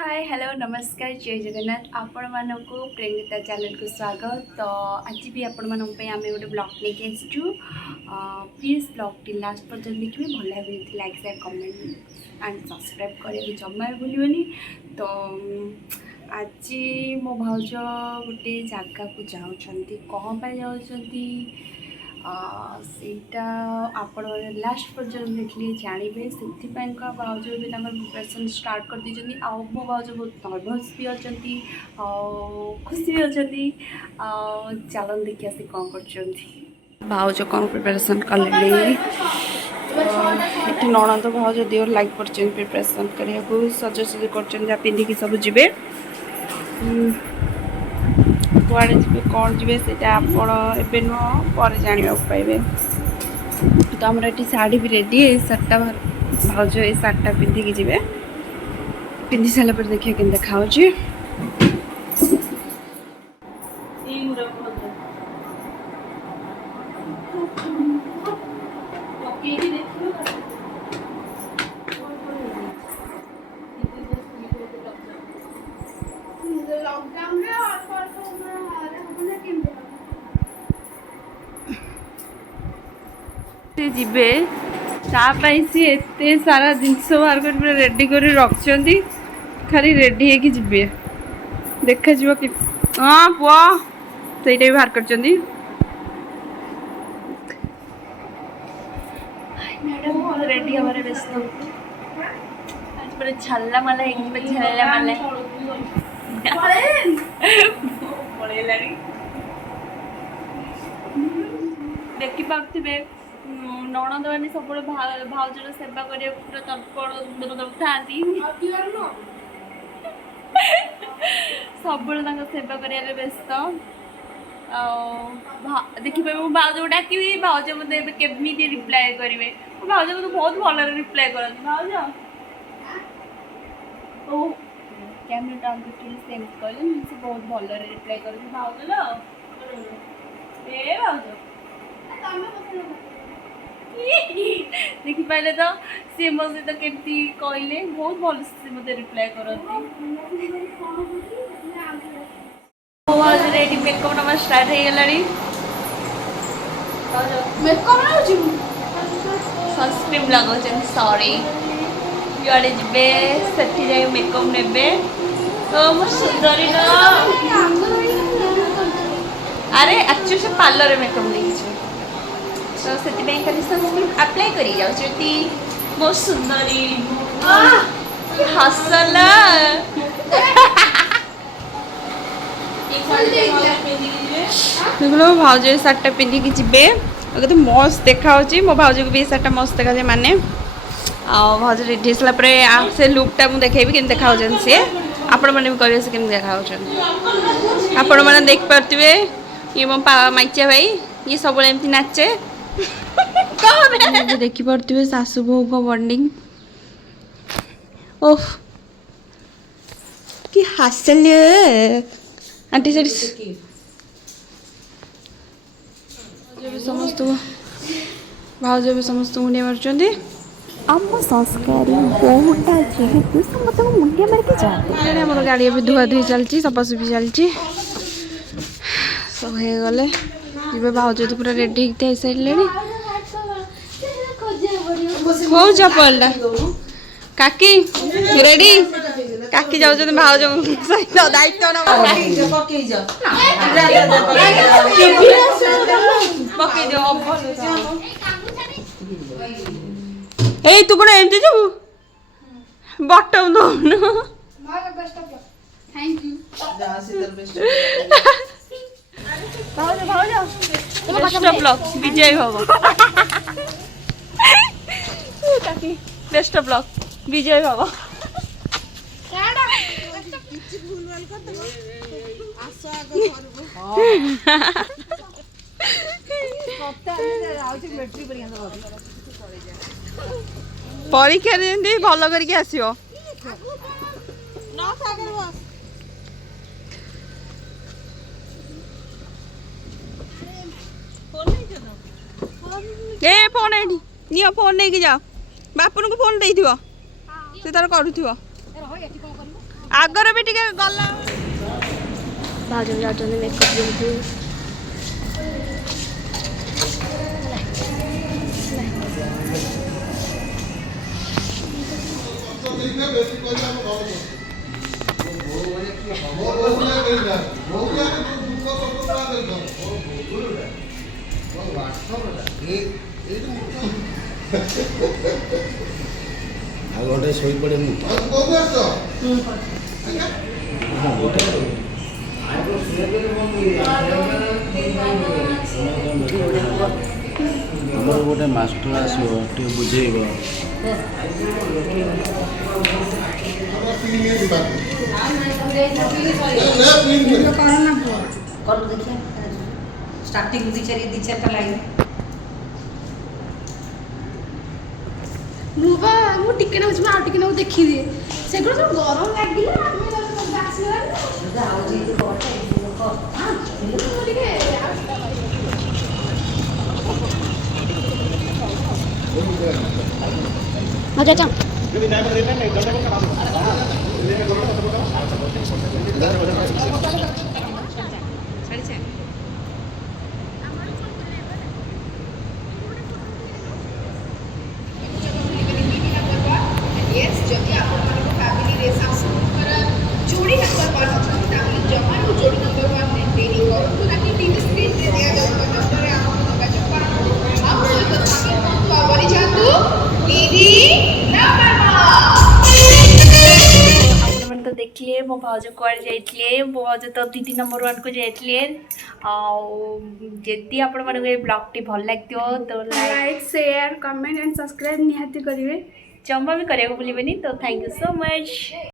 Hi hello नमस्कार जय जगन्नाथ आपण मानक प्रेमिता चैनल को स्वागत। तो आज भी आपण मानक पे आमे गोटे ब्लॉग लेके आसचु। प्लीज ब्लॉग टी लास्ट पर्यंत देखिए भल लगे like share comment and subscribe करें जमा भूलि। तो आज मो भाउज गोटे जगह को जाऊँगी कौन पर जाऊँगी सेटा आपण लास्ट पर्यटन देखिए जानवे से भाउज भी प्रिपरेसन स्टार्ट कर दी आउ मो भाउज बहुत नर्भस भी अच्छा खुशी भी अच्छा चलन देखिए आसी कौन कर भाउज कौन प्रिपरेसन कले नणंद भाउज दिवर लाइक कर प्रिपरेसन करने सजासजी कर पिंधिकी सब जी कुआड़े जी कौन जी से एवं नुह पर जाना पाइबे। तो आमर ये शाढ़ी भी रेडी है शार्टा भाउज ये शार्टा पिंधिकी जी पिंधि सारापर देखिए के देखा जीवे सी एते सारा जिनस बाहर कर रेडी कर रखी खाली रेडी है जीवे देखा जी कि हाँ पुआ से भी बाहर कर मैडम रेडी हमारे व्यस्त आज पूरा छल्ला माला छल्ला माला देखी पारे नणंद मैंने सब भाउजर सेवा करने पूरा तत्पर था सब सेवा कर व्यस्त देखिए मो भाउज डाक भाउज मत केमी रिप्लाय करेंगे भाउज मत बहुत भल रिप्लाय करते भाउज ओ कैमरा सेंड कर बहुत भल रिप्लाय कर भाउज ए भाउज देखी पारे तो सी मो सहित केमती कहले बहुत भल से मत रिप्लाय करती रेडी मेकअप नंबर स्टार्ट हो गलानी सनस्क्रीन लगाउछन सॉरी युआड़े जिबे सेठी जाय मेकअप नेबे तो मो सुंदरी न अरे एक्चुअली से पार्लर मेकअप देखिछु तो से खाली सनस्क्रीन अप्लाई करी जाऊँगी मो सुंदरी हसला देखो भाउज शार्टा पिंधिकी जी तो मस्त देखा मो भाउज को भी शार्टा मस्त देखा जाए माने भाउज रेडी सारापर से लुकटा मुझे देखेबी केम देखा सी आपण मैंने भी कहे से केम देखा आपण मैंने देख पारे ये मो माइचिया भाई ये सब एमती नाचे देखी पारे सासू बो को बॉन्डिंग ओह कि हासल आंटी सारी समस्त भाउज भी समस्त मुंडिया मार्चंदी आम संस्कारी बहुटा जेहेतु समस्त मुंडिया मार्के जाते आम गाड़ी भी धुआ धुई चलती सफासफी चलती सब हो गले जी भाउज तो पूरा रेडी हो सारे हो चपलटा काकी रेडी काकी जाऊँ भाउज सहित दायित्व ए तू कौन एमती जाबू बटम दौन विजय भव बेस्ट ब्लॉग विजय भव परीक्षा भल करके आसो ए फोन नि फोन नहीं जाओ बापन को फोन दे से तार करूँ आगर भी टिके गला भाज जाते मेकअप रूम गोटे शोई पड़े तुमर गोटे मास्टर आसो बुझेब स्टार्टिंग दी चार लाइन ମୁଁ ଟିକେ ନାଗୁଛି ଆଉ ଟିକେ ନାଗୁ ଦେଖିଦିଏ ସେଗୁଡ଼ା ସବୁ ଗରମ ଲାଗିଲା ଆମେ ଆସିଲା ଟିକେ ଚାଚା ଯଦି ଆପଣମାନଙ୍କ ଫ୍ୟାମିଲିରେ ଶାଶୁଙ୍କର ଯୋଡ଼ି ନମ୍ବର 1 ଅଛନ୍ତି ତାହେଲେ ଜମାରୁ ଯୋଡ଼ି ନମ୍ବର 1 ଡେରି କରନ୍ତୁ ନାହିଁ ଟିଭି ସ୍କ୍ରିନ୍ରେ ଦିଆଯାଉଥିବା ନମ୍ବରରେ ଆମକୁ ଯୋଗାଯୋଗ କରନ୍ତୁ ଆମ ସହିତ ସାମିଲ ହୁଅନ୍ତୁ ଆଉ ବଢ଼ିଯାଆନ୍ତୁ ଟିଭି ନମ୍ବର 1 ଆପଣମାନେ ତ ଦେଖିଲେ ମୋ ଭାଉଜ କୁଆଡ଼େ ଯାଇଥିଲେ ମୋ ଭାଉଜ ତ ଦିଦି ନମ୍ବର 1 କୁ ଯାଇଥିଲେ ଆଉ ଯଦି ଆପଣମାନଙ୍କୁ ଏ ବ୍ଲଗ୍ଟି ଭଲ ଲାଗିଥିବ ତ like share comment and subscribe ନିହାତି କରିବେ जमा भी କରିବାକୁ ଭୁଲିବେନି ତ ଥ୍ୟାଙ୍କ ୟୁ ସୋ ମଚ୍।